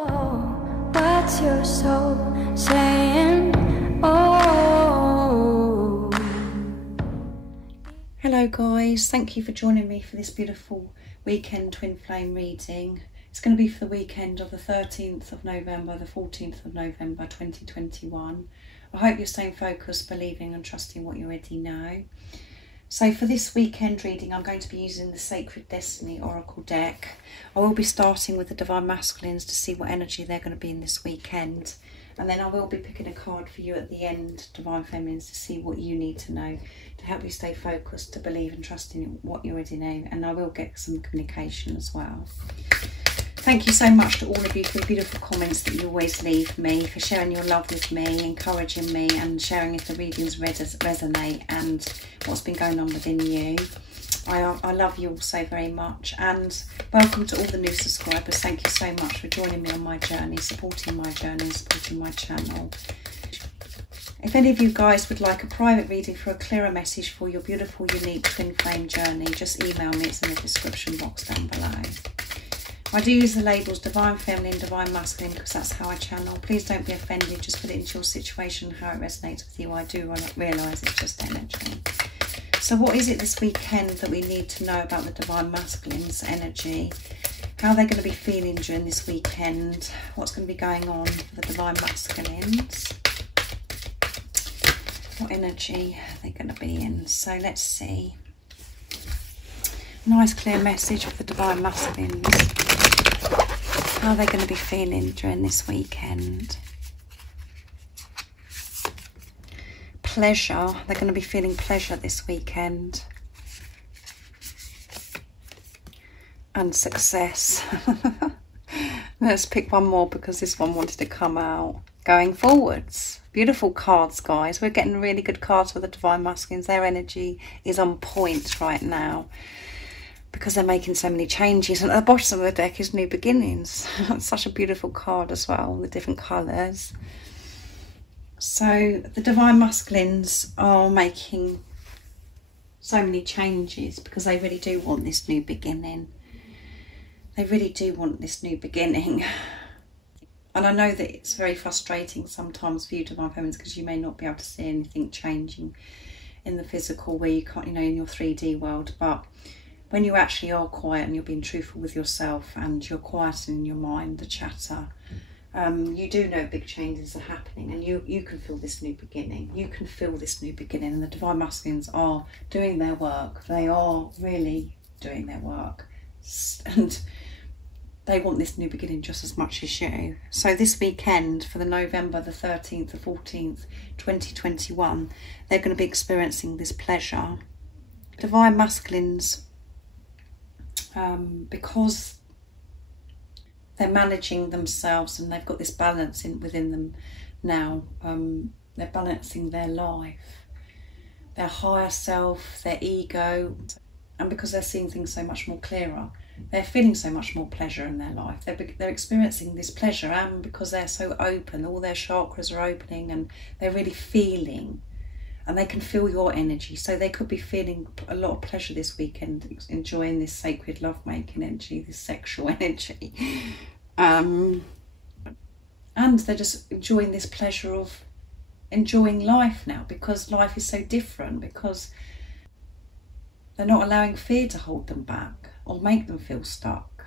What's your soul saying? Oh. Hello guys, thank you for joining me for this beautiful weekend twin flame reading. It's going to be for the weekend of the 13th of November, the 14th of November 2021. I hope you're staying focused, believing and trusting what you already know. So for this weekend reading, I'm going to be using the Sacred Destiny Oracle deck. I will be starting with the Divine Masculines to see what energy they're going to be in this weekend. And then I will be picking a card for you at the end, Divine Feminines, to see what you need to know to help you stay focused, to believe and trust in what you already know. And I will get some communication as well. Thank you so much to all of you for the beautiful comments that you always leave me, for sharing your love with me, encouraging me and sharing if the readings resonate and what's been going on within you. I love you all so very much, and welcome to all the new subscribers. Thank you so much for joining me on my journey, supporting my journey, supporting my channel. If any of you guys would like a private reading for a clearer message for your beautiful, unique twin flame journey, just email me. It's in the description box down below. I do use the labels Divine Feminine, Divine Masculine because that's how I channel. Please don't be offended, just put it into your situation, how it resonates with you. I do realise it's just energy. So what is it this weekend that we need to know about the Divine Masculine's energy? How they're going to be feeling during this weekend? What's going to be going on for the Divine Masculines? What energy they're going to be in? So let's see. Nice clear message of the Divine Masculines. How are they going to be feeling during this weekend? Pleasure. They're going to be feeling pleasure this weekend. And success. Let's pick one more because this one wanted to come out. Going forwards. Beautiful cards, guys. We're getting really good cards for the Divine Masculines. Their energy is on point right now, because they're making so many changes. And at the bottom of the deck is New Beginnings. It's such a beautiful card as well, with different colours. So the Divine Masculines are making so many changes because they really do want this new beginning. They really do want this new beginning. And I know that it's very frustrating sometimes for you, Divine Feminines, because you may not be able to see anything changing in the physical, where you can't, you know, in your 3D world. But when you actually are quiet and you're being truthful with yourself and you're quieting your mind, the chatter, you do know big changes are happening, and you can feel this new beginning. You can feel this new beginning, and the Divine Masculines are doing their work. They are really doing their work, and they want this new beginning just as much as you. So this weekend, for the November the 13th, the 14th, 2021, they're going to be experiencing this pleasure. Divine Masculines, because they're managing themselves and they've got this balance within them now, they're balancing their life, their higher self, their ego, and because they're seeing things so much more clearer, they're feeling so much more pleasure in their life. They're experiencing this pleasure, and because they're so open, all their chakras are opening and they're really feeling. And they can feel your energy, so they could be feeling a lot of pleasure this weekend, enjoying this sacred love-making energy, this sexual energy. And they're just enjoying this pleasure of enjoying life now, because life is so different, because they're not allowing fear to hold them back or make them feel stuck.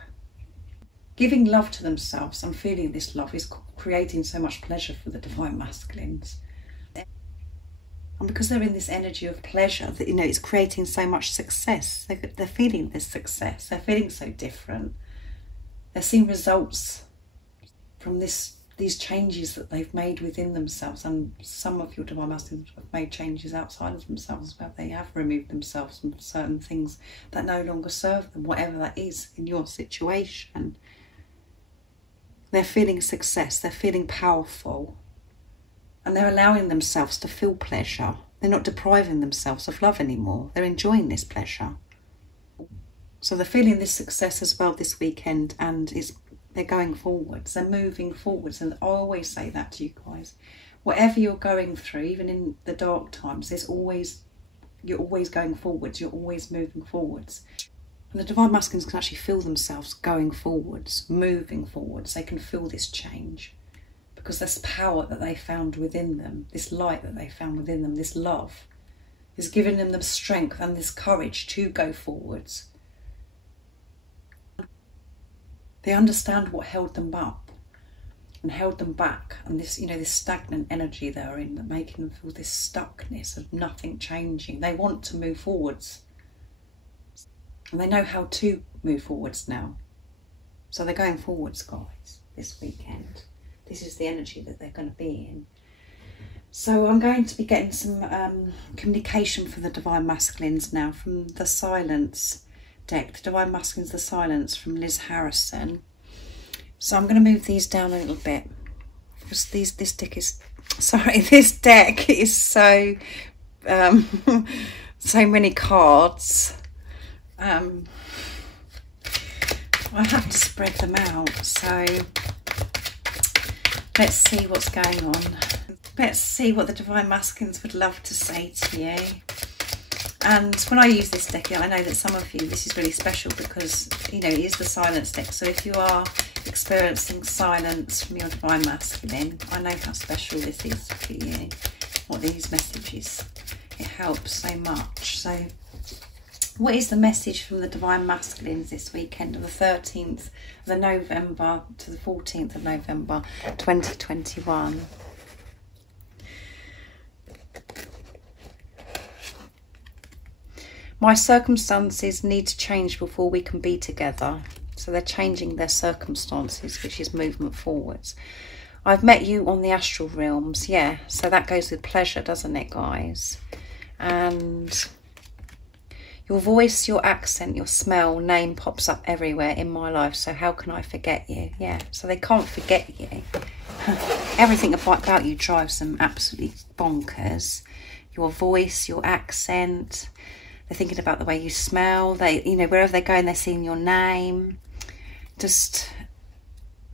Giving love to themselves and feeling this love is creating so much pleasure for the Divine Masculines. And because they're in this energy of pleasure, that, you know, it's creating so much success. They're feeling this success. They're feeling so different. They're seeing results from these changes that they've made within themselves. And some of your Divine Masculines have made changes outside of themselves as well. They have removed themselves from certain things that no longer serve them, whatever that is in your situation. They're feeling success. They're feeling powerful. And they're allowing themselves to feel pleasure. They're not depriving themselves of love anymore. They're enjoying this pleasure. So they're feeling this success as well this weekend, and they're going forwards. They're moving forwards. And I always say that to you guys. Whatever you're going through, even in the dark times, you're always going forwards. You're always moving forwards. And the Divine Masculines can actually feel themselves going forwards, moving forwards. They can feel this change because this power that they found within them, this light that they found within them, this love, is giving them the strength and this courage to go forwards. They understand what held them up and held them back, and this, you know, this stagnant energy they're in, that making them feel this stuckness of nothing changing. They want to move forwards. And they know how to move forwards now. So they're going forwards, guys, this weekend. This is the energy that they're going to be in. So I'm going to be getting some communication from the Divine Masculines now, from the Silence deck. The Divine Masculines, the Silence, from Liz Harrison. So I'm going to move these down a little bit, because this deck is so so many cards. I have to spread them out, so let's see what's going on. Let's see what the Divine Masculines would love to say to you. And when I use this deck, I know that some of you, this is really special because, you know, it is the Silence deck. So if you are experiencing silence from your Divine Masculine, I know how special this is for you, what these messages, it helps so much. So what is the message from the Divine Masculines this weekend, of the 13th of November to the 14th of November 2021? My circumstances need to change before we can be together. So they're changing their circumstances, which is movement forwards. I've met you on the astral realms. Yeah, so that goes with pleasure, doesn't it, guys? And your voice, your accent, your smell, name pops up everywhere in my life. So how can I forget you? Yeah, so they can't forget you. Everything about you drives them absolutely bonkers. Your voice, your accent. They're thinking about the way you smell. They, you know, wherever they're going, they're seeing your name. Just,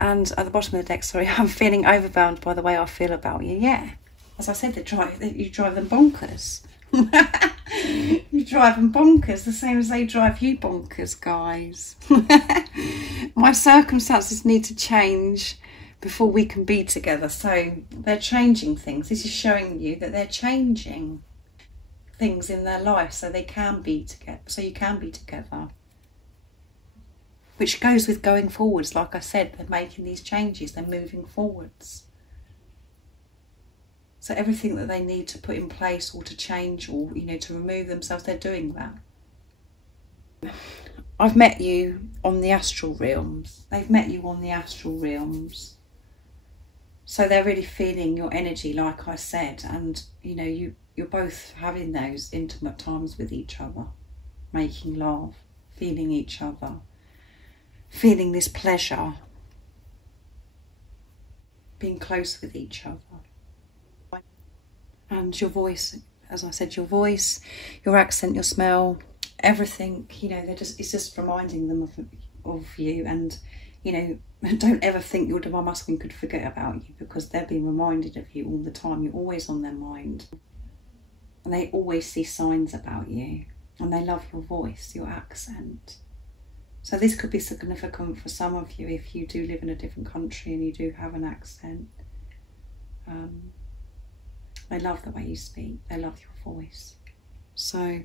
and at the bottom of the deck, sorry, I'm feeling overwhelmed by the way I feel about you. Yeah, as I said, you drive them bonkers. You drive them bonkers, the same as they drive you bonkers, guys. My circumstances need to change before we can be together. So they're changing things. This is showing you that they're changing things in their life so they can be together, so you can be together, which goes with going forwards. Like I said, they're making these changes, they're moving forwards. So everything that they need to put in place or to change, or, you know, to remove themselves, they're doing that. I've met you on the astral realms. They've met you on the astral realms. So they're really feeling your energy, like I said, and, you know, you're both having those intimate times with each other, making love, feeling each other, feeling this pleasure, being close with each other. And your voice, as I said, your voice, your accent, your smell, everything, you know, it's just reminding them of you. And, you know, don't ever think your Divine Masculine could forget about you, because they're being reminded of you all the time. You're always on their mind. And they always see signs about you. And they love your voice, your accent. So this could be significant for some of you if you do live in a different country and you do have an accent. They love the way you speak. They love your voice. So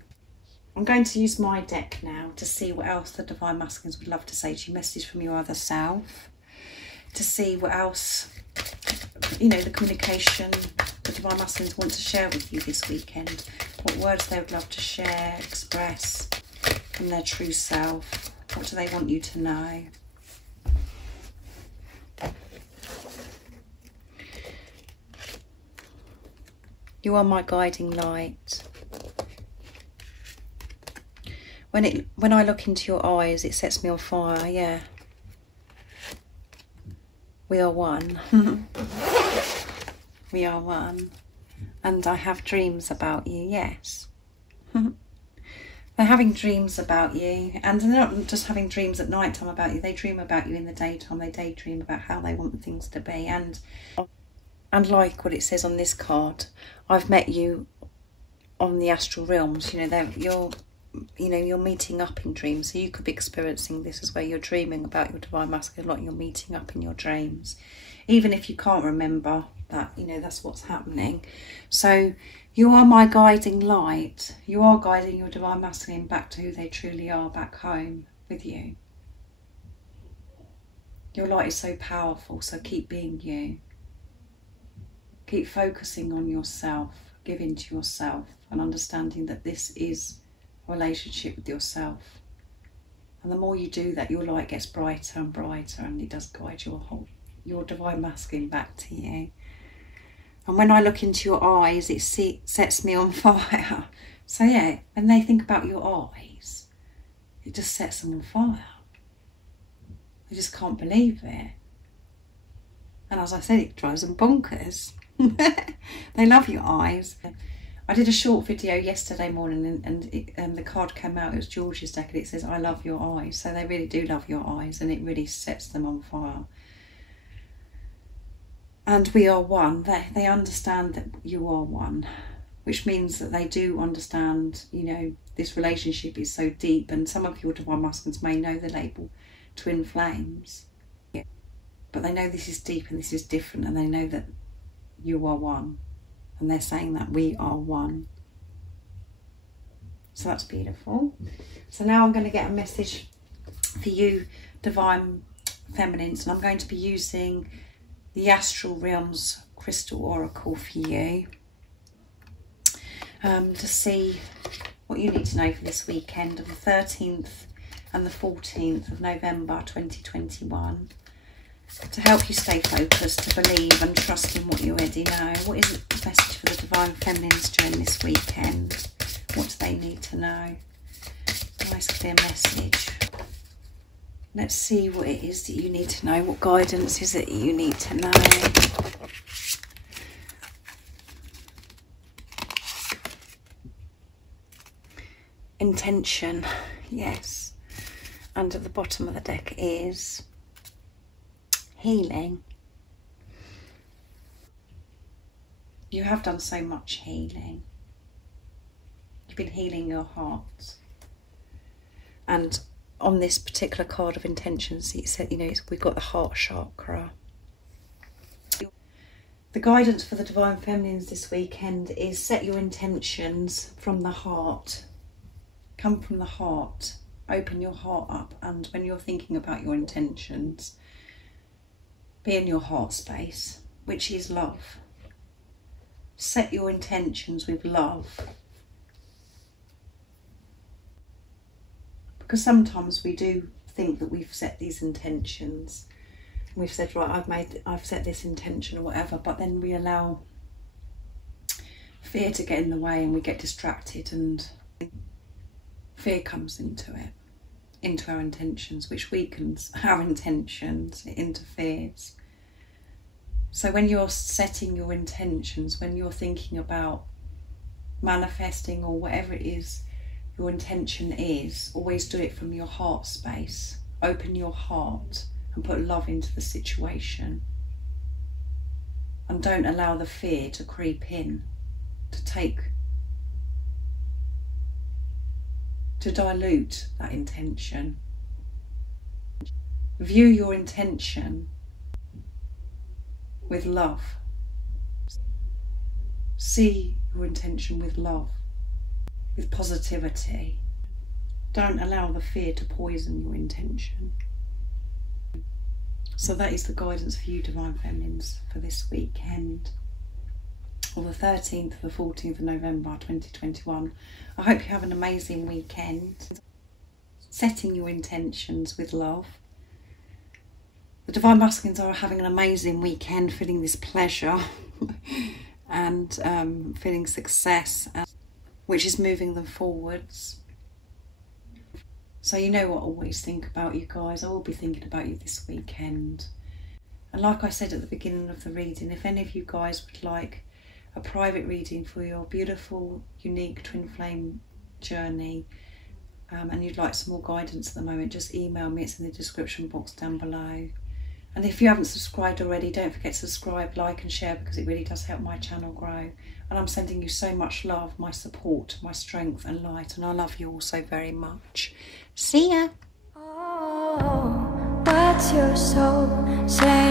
I'm going to use my deck now to see what else the Divine Masculines would love to say to you. Message from your other self. To see what else, you know, the communication the Divine Masculines want to share with you this weekend. What words they would love to share, express from their true self. What do they want you to know? You are my guiding light. When I look into your eyes, it sets me on fire. Yeah. We are one. We are one. And I have dreams about you, yes. They're having dreams about you, and they're not just having dreams at night time about you. They dream about you in the daytime. They daydream about how they want things to be. And like what it says on this card, I've met you on the astral realms. You know, you know, you're meeting up in dreams. So you could be experiencing this as where you're dreaming about your divine masculine a lot, and you're meeting up in your dreams. Even if you can't remember that, you know, that's what's happening. So you are my guiding light. You are guiding your divine masculine back to who they truly are, back home with you. Your light is so powerful, so keep being you. Keep focusing on yourself, giving to yourself, and understanding that this is a relationship with yourself. And the more you do that, your light gets brighter and brighter, and it does guide your divine masculine back to you. And when I look into your eyes, it sets me on fire. So yeah, when they think about your eyes, it just sets them on fire. They just can't believe it. And as I said, it drives them bonkers. They love your eyes. I did a short video yesterday morning, and the card came out. It was George's deck, and it says, "I love your eyes." So they really do love your eyes, and it really sets them on fire. And we are one. They understand that you are one, which means that they do understand, you know, this relationship is so deep. And some of your divine masculines may know the label twin flames, but they know this is deep and this is different, and they know that you are one, and they're saying that we are one. So that's beautiful. So now I'm going to get a message for you divine feminines, and I'm going to be using the Astral Realms Crystal Oracle for you, to see what you need to know for this weekend of the 13th and the 14th of November 2021, to help you stay focused, to believe and trust in what you already know. What is the message for the divine feminines during this weekend? What do they need to know? Nice clear message. Let's see what it is that you need to know. What guidance is it you need to know? Intention, yes. And at the bottom of the deck is healing. You have done so much healing. You've been healing your heart. And on this particular card of intentions, it said, you know, we've got the heart chakra. The guidance for the divine feminines this weekend is set your intentions from the heart. Come from the heart. Open your heart up, and when you're thinking about your intentions, be in your heart space, which is love. Set your intentions with love. Because sometimes we do think that we've set these intentions. We've said, right, I've set this intention or whatever, but then we allow fear to get in the way, and we get distracted, and fear comes into it, into our intentions, which weakens our intentions, it interferes. So when you're setting your intentions, when you're thinking about manifesting or whatever it is your intention is, always do it from your heart space. Open your heart and put love into the situation. And don't allow the fear to creep in, to dilute that intention. View your intention with love. See your intention with love, with positivity. Don't allow the fear to poison your intention. So that is the guidance for you divine feminines for this weekend, or the 13th, the 14th of November 2021. I hope you have an amazing weekend, setting your intentions with love. The divine masculines are having an amazing weekend, feeling this pleasure and feeling success, which is moving them forwards. So you know what I always think about you guys. I will be thinking about you this weekend. And like I said at the beginning of the reading, if any of you guys would like a private reading for your beautiful, unique twin flame journey, and you'd like some more guidance at the moment, just email me. It's in the description box down below. And if you haven't subscribed already, don't forget to subscribe, like and share, because it really does help my channel grow. And I'm sending you so much love, my support, my strength and light. And I love you all so very much. See ya. Oh, what's your soul saying?